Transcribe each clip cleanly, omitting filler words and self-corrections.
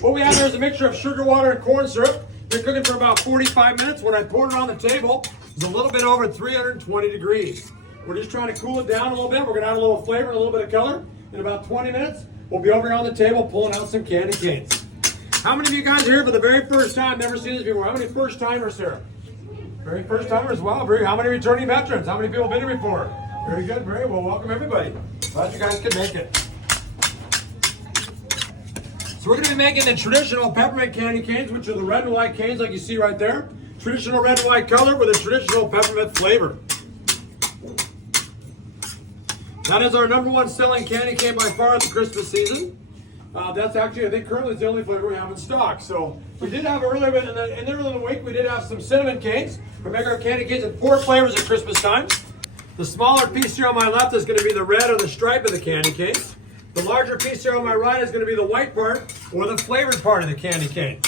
What we have here is a mixture of sugar water and corn syrup. Been cooking for about 45 minutes. When I poured it on the table, it's a little bit over 320 degrees. We're just trying to cool it down a little bit. We're going to add a little flavor and a little bit of color. In about 20 minutes, we'll be over here on the table pulling out some candy canes. How many of you guys are here for the very first time? Never seen this before. How many first timers here? Very first timers. Wow. How many returning veterans? How many people have been here before? Very good. Very well. Welcome everybody. Glad you guys could make it. So we're going to be making the traditional peppermint candy canes, which are the red and white canes like you see right there. Traditional red and white color with a traditional peppermint flavor. That is our #1 selling candy cane by far at the Christmas season. That's actually, I think, currently the only flavor we have in stock. So we did have earlier in the middle of the week, we did have some cinnamon canes. We're making our candy canes in 4 flavors at Christmas time. The smaller piece here on my left is going to be the red or the stripe of the candy canes. The larger piece here on my right is going to be the white part or the flavored part of the candy cane.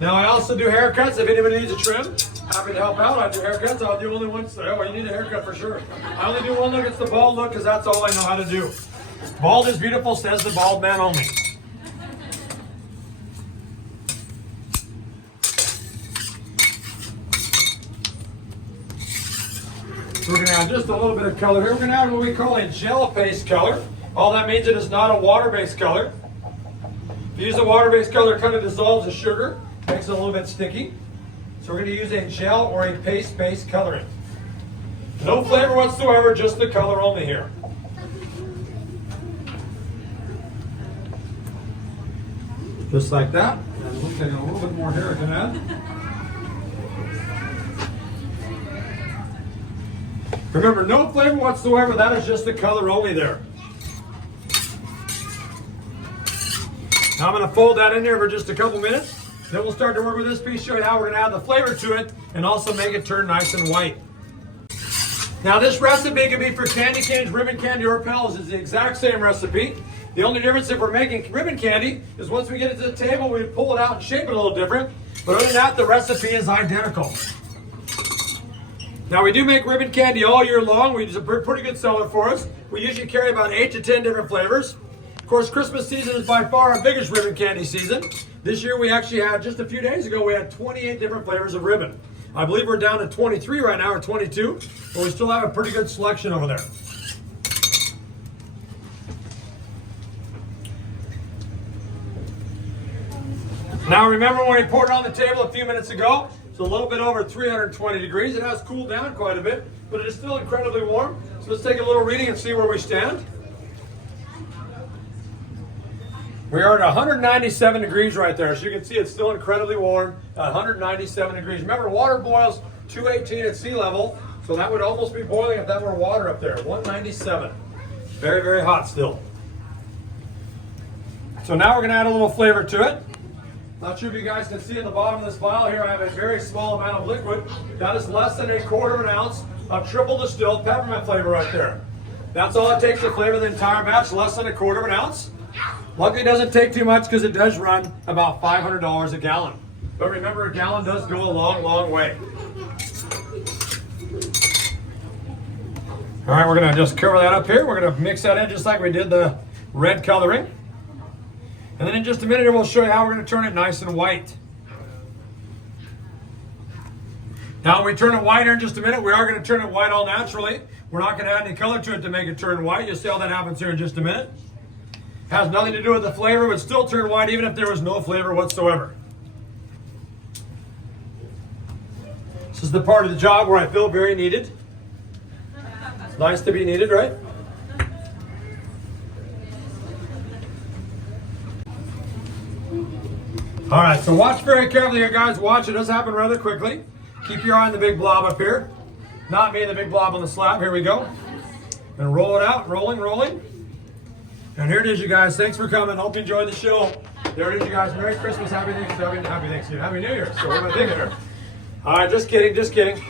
Now I also do haircuts. If anybody needs a trim, happy to help out. I do haircuts. I'll do only one. Oh, you need a haircut for sure. I only do one look. It's the bald look because that's all I know how to do. Bald is beautiful, says the bald man only. So we're going to add just a little bit of color here. We're going to add what we call a gel-based color. All that means it is not a water-based color. If you use a water-based color, it kind of dissolves the sugar, makes it a little bit sticky. So we're going to use a gel or a paste-based coloring. No flavor whatsoever, just the color only here. Just like that. And we'll take a little bit more here I can add. Remember, no flavor whatsoever, that is just the color only there. Now I'm going to fold that in there for just a couple minutes. Then we'll start to work with this piece, show you how we're going to add the flavor to it and also make it turn nice and white. Now this recipe can be for candy canes, ribbon candy, or pellets. It's the exact same recipe. The only difference if we're making ribbon candy is once we get it to the table, we pull it out and shape it a little different. But other than that, the recipe is identical. Now we do make ribbon candy all year long. It's a pretty good seller for us. We usually carry about 8 to 10 different flavors. Of course, Christmas season is by far our biggest ribbon candy season. This year we actually had, just a few days ago, we had 28 different flavors of ribbon. I believe we're down to 23 right now, or 22, but we still have a pretty good selection over there. Now remember when we poured it on the table a few minutes ago, it's a little bit over 320 degrees. It has cooled down quite a bit, but it is still incredibly warm. So let's take a little reading and see where we stand. We are at 197 degrees right there. So you can see it's still incredibly warm at 197 degrees. Remember, water boils 218 at sea level, so that would almost be boiling if that were water up there. 197. Very, very hot still. So now we're going to add a little flavor to it. Not sure if you guys can see in the bottom of this vial here, I have a very small amount of liquid. That is less than 1/4 ounce of triple distilled peppermint flavor right there. That's all it takes to flavor the entire batch, less than 1/4 ounce. Luckily, it doesn't take too much because it does run about $500 a gallon. But remember, a gallon does go a long, long way. All right, we're going to just cover that up here. We're going to mix that in just like we did the red coloring. And then in just a minute here, we'll show you how we're going to turn it nice and white. Now, when we turn it white here in just a minute, we are going to turn it white all naturally. We're not going to add any color to it to make it turn white. You'll see how that happens here in just a minute. Has nothing to do with the flavor. It would still turn white even if there was no flavor whatsoever. This is the part of the job where I feel very needed. It's nice to be needed, right? All right, so watch very carefully here, guys. Watch, it does happen rather quickly. Keep your eye on the big blob up here. Not me, the big blob on the slab. Here we go. And roll it out, rolling, rolling. And here it is, you guys. Thanks for coming. Hope you enjoyed the show. There it is, you guys. Merry Christmas, Happy Thanksgiving, Happy New Year. So what am I thinking here? All right, just kidding, just kidding.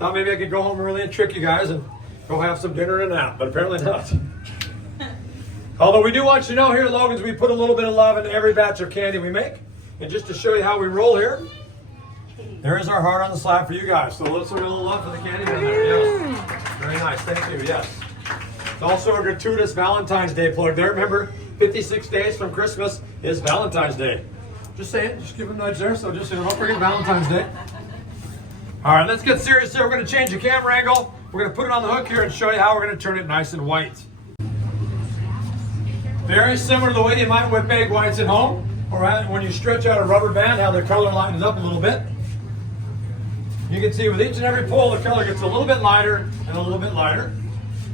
Thought maybe I could go home early and trick you guys and go have some dinner and a nap, but apparently not. Although we do want you to know here at Logan's, we put a little bit of love into every batch of candy we make. And just to show you how we roll here, There is our heart on the slab for you guys. So let's look a little love for the candy in there. Yes. Very nice. Thank you. Yes. It's also a gratuitous Valentine's Day plug there. Remember, 56 days from Christmas is Valentine's Day. Just saying. Just give a nudge there. So just, don't forget Valentine's Day. All right, let's get serious here. We're going to change the camera angle. We're going to put it on the hook here and show you how we're going to turn it nice and white. Very similar to the way you might whip egg whites at home, or when you stretch out a rubber band, how the color lightens up a little bit. You can see with each and every pull, the color gets a little bit lighter and a little bit lighter.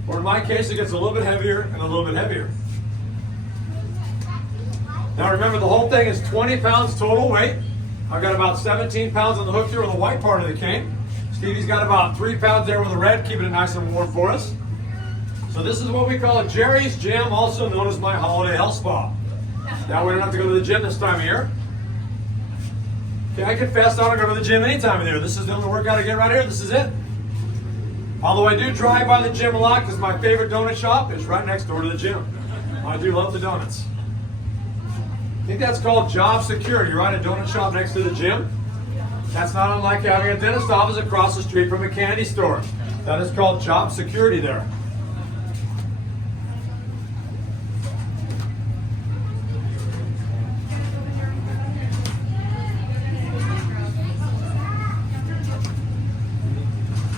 Or in my case, it gets a little bit heavier and a little bit heavier. Now remember, the whole thing is 20 pounds total weight. I've got about 17 pounds on the hook here with the white part of the cane. Stevie's got about 3 pounds there with the red, keeping it nice and warm for us. So this is what we call a Jerry's Gym, also known as my holiday health spa. Now we don't have to go to the gym this time of year. Okay, I confess I don't go to the gym any time of year. This is the only workout I get right here. This is it. Although I do drive by the gym a lot because my favorite donut shop is right next door to the gym. I do love the donuts. I think that's called job security, right? A donut shop next to the gym. That's not unlike having a dentist office across the street from a candy store. That is called job security there.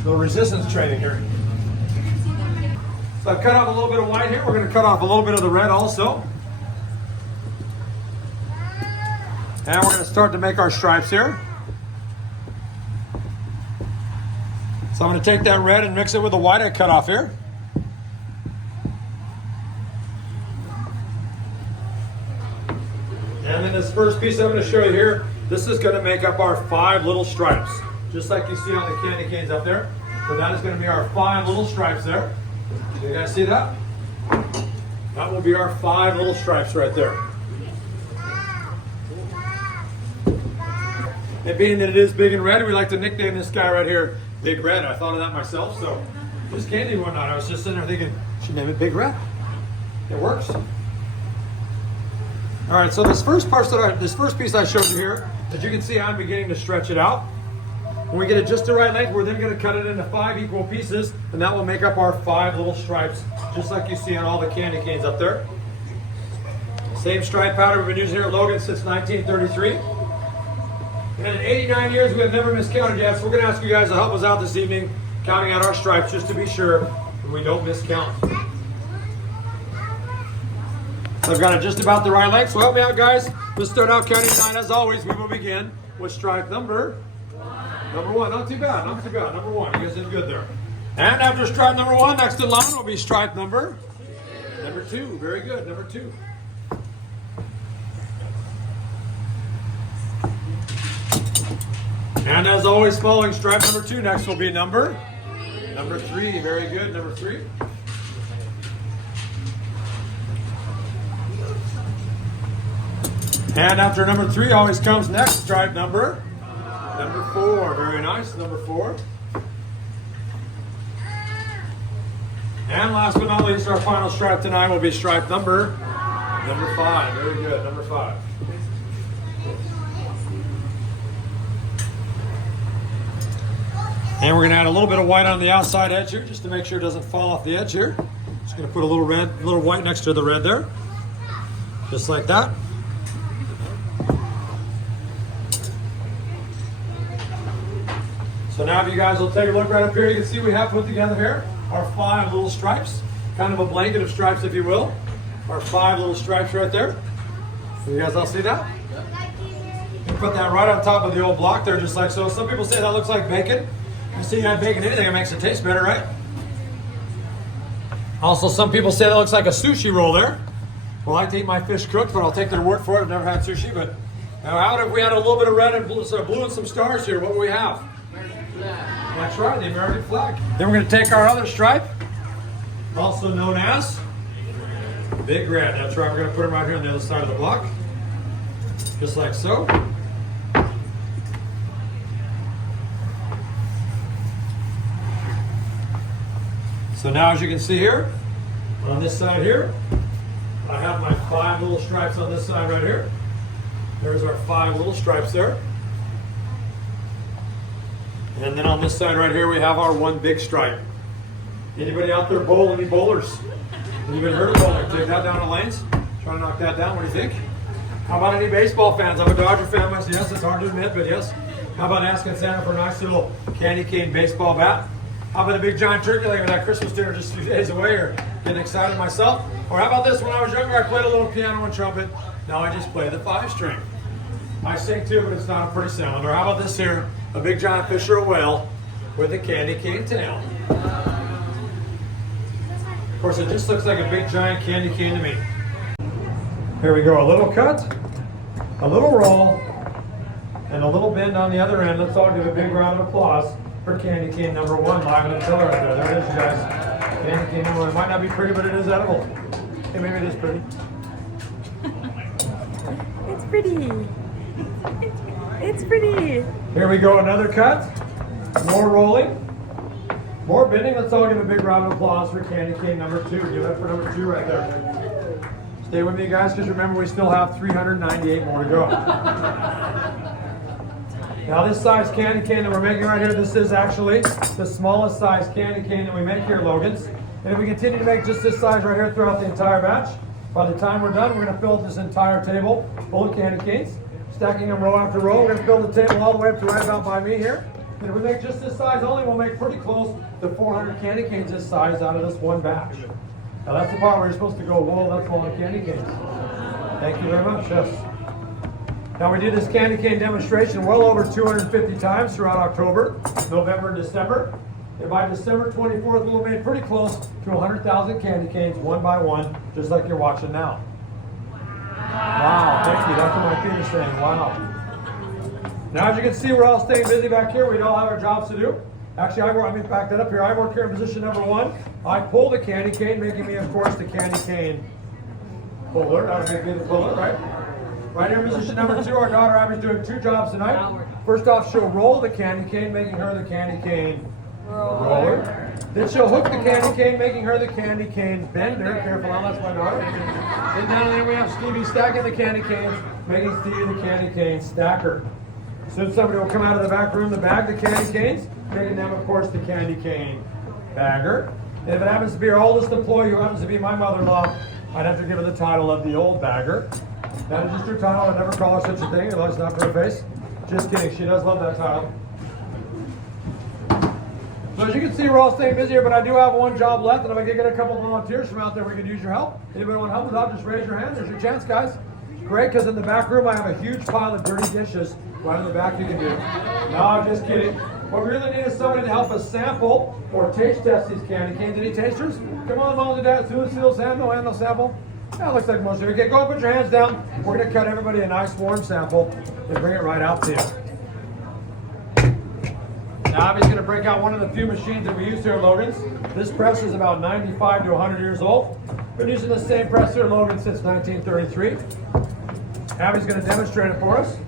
Little resistance training here. So I've cut off a little bit of white here. We're going to cut off a little bit of the red also. And we're going to start to make our stripes here. So I'm going to take that red and mix it with the white I cut off here. And then this first piece I'm going to show you here, this is going to make up our 5 little stripes. Just like you see on the candy canes up there. So that is going to be our 5 little stripes there. You guys see that? That will be our 5 little stripes right there. And being that it is big and red, we like to nickname this guy right here Big Red. I thought of that myself, so this candy one night, I was just sitting there thinking, should name it Big Red. It works. All right, so this first piece I showed you here, as you can see, I'm beginning to stretch it out. When we get it just the right length, we're then going to cut it into 5 equal pieces, and that will make up our 5 little stripes, just like you see on all the candy canes up there. Same stripe pattern we've been using here at Logan since 1933. And in 89 years, we have never miscounted yet, so we're going to ask you guys to help us out this evening, counting out our stripes, just to be sure that we don't miscount. So I've got it just about the right length, so help me out, guys. Let's start out counting 9. As always, we will begin with stripe number 1. Not too bad, not too bad. Number 1, you guys did good there. And after stripe number 1, next in line will be stripe number 2. Very good, number 2. And as always, following stripe number 2, next will be number 3. Very good, number 3. And after number 3 always comes next stripe number 4. Very nice, number 4. And last but not least, our final stripe tonight will be stripe number 5. Very good, number 5. And we're going to add a little bit of white on the outside edge here, just to make sure it doesn't fall off the edge here. Just going to put a little red, a little white next to the red there, just like that. So now if you guys will take a look right up here, you can see we have put together here our 5 little stripes, kind of a blanket of stripes, if you will. Our 5 little stripes right there. So you guys all see that? Put that right on top of the old block there, just like so. Some people say that looks like bacon. You see, you add bacon to anything, it makes it taste better, right? Also, some people say that looks like a sushi roll there. Well, I like to eat my fish cooked, but I'll take their word for it. I've never had sushi, but how if we had a little bit of red and blue, so blue and some stars here? What would we have? That's right, the American flag. Then we're going to take our other stripe, also known as Big Red. That's right, we're going to put them right here on the other side of the block, just like so. So now, as you can see here, on this side here, I have my 5 little stripes on this side right here. There's our 5 little stripes there. And then on this side right here, we have our one big stripe. Anybody out there bowl? Any bowlers? Anybody heard of bowling? Take that down the lanes. Try to knock that down. What do you think? How about any baseball fans? I'm a Dodger fan myself. Yes, it's hard to admit, but yes. How about asking Santa for a nice little candy cane baseball bat? How about a big giant turkey leg with that Christmas dinner just a few days away, or getting excited myself? Or how about this? When I was younger, I played a little piano and trumpet. Now I just play the 5-string. I sing too, but it's not a pretty sound. Or how about this here? A big giant fish or a whale with a candy cane tail. Of course, it just looks like a big giant candy cane to me. Here we go, a little cut, a little roll, and a little bend on the other end. Let's all give a big round of applause for candy cane number 1, live in the tiller right there. There it is, you guys. Candy cane number 1. It might not be pretty, but it is edible. Hey, maybe it is pretty. It's pretty. It's pretty. Here we go, another cut, more rolling, more bending. Let's all give a big round of applause for candy cane number 2. Give that for number 2 right there. Stay with me, guys, because remember we still have 398 more to go. Now this size candy cane that we're making right here, this is actually the smallest size candy cane that we make here, Logan's. And if we continue to make just this size right here throughout the entire batch, by the time we're done, we're going to fill this entire table full of candy canes, stacking them row after row. We're going to fill the table all the way up to right about by me here. And if we make just this size only, we'll make pretty close to 400 candy canes this size out of this one batch. Now that's the part where you're supposed to go, whoa, that's a lot of candy canes. Thank you very much, yes. Now we did this candy cane demonstration well over 250 times throughout October, November, and December. And by December 24th, we'll have made pretty close to 100,000 candy canes one by one, just like you're watching now. Wow, thank you. That's what my feet are saying. Wow. Now as you can see, we're all staying busy back here. We all have our jobs to do. Actually, let me back that up here. I work here in position number 1. I pull the candy cane, making me, of course, the candy cane puller. That would make me the puller, right? Right here in position number 2, our daughter Abby's doing 2 jobs tonight. First off, she'll roll the candy cane, making her the candy cane roller. Then she'll hook the candy cane, making her the candy cane bender. Careful now, that's my daughter. Then down there we have Stevie stacking the candy canes, making Stevie the candy cane stacker. Soon somebody will come out of the back room to bag the candy canes, making them, of course, the candy cane bagger. And if it happens to be our oldest employee, who happens to be my mother-in-law, I'd have to give her the title of the old bagger. That is just her title. I'd never call her such a thing, unless it's not for her face. Just kidding, she does love that title. So as you can see, we're all staying busy here, but I do have one job left, and if I can get a couple of volunteers from out there, we could use your help. Anybody want to help us out, just raise your hand. There's your chance, guys. Great, because in the back room, I have a huge pile of dirty dishes right in the back you can do. No, I'm just kidding. What we really need is somebody to help us sample or taste test these candy canes. Any tasters? Come on, moms and dads, who steals hand, no sample? Yeah, it looks like most of you. Okay, go and put your hands down. We're going to cut everybody a nice warm sample and bring it right out to you. Now, Abby's going to break out one of the few machines that we use here at Logan's. This press is about 95 to 100 years old. Been using the same press here at Logan since 1933. Abby's going to demonstrate it for us.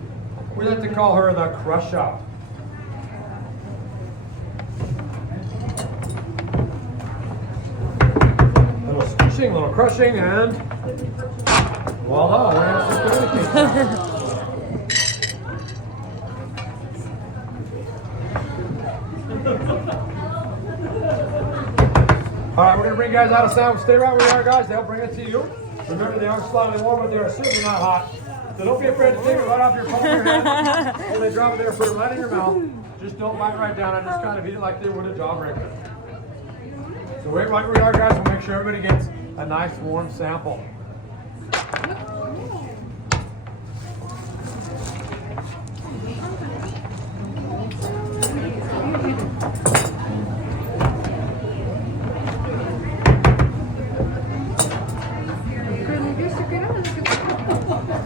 We like to call her the Crush Shop. A little squishing, a little crushing, and voila, we're going to have some candy canes. All right, we're going to bring you guys out of sound. Stay right where you are, guys. They'll bring it to you. Remember, they are slightly warm, but they are certainly not hot. So don't be afraid to take it right off your palm of your hand. When they drop it there, put it right in your mouth. Just don't bite right down and just kind of eat it like they would a jawbreaker. So wait right where you are, guys. We'll make sure everybody gets a nice warm sample.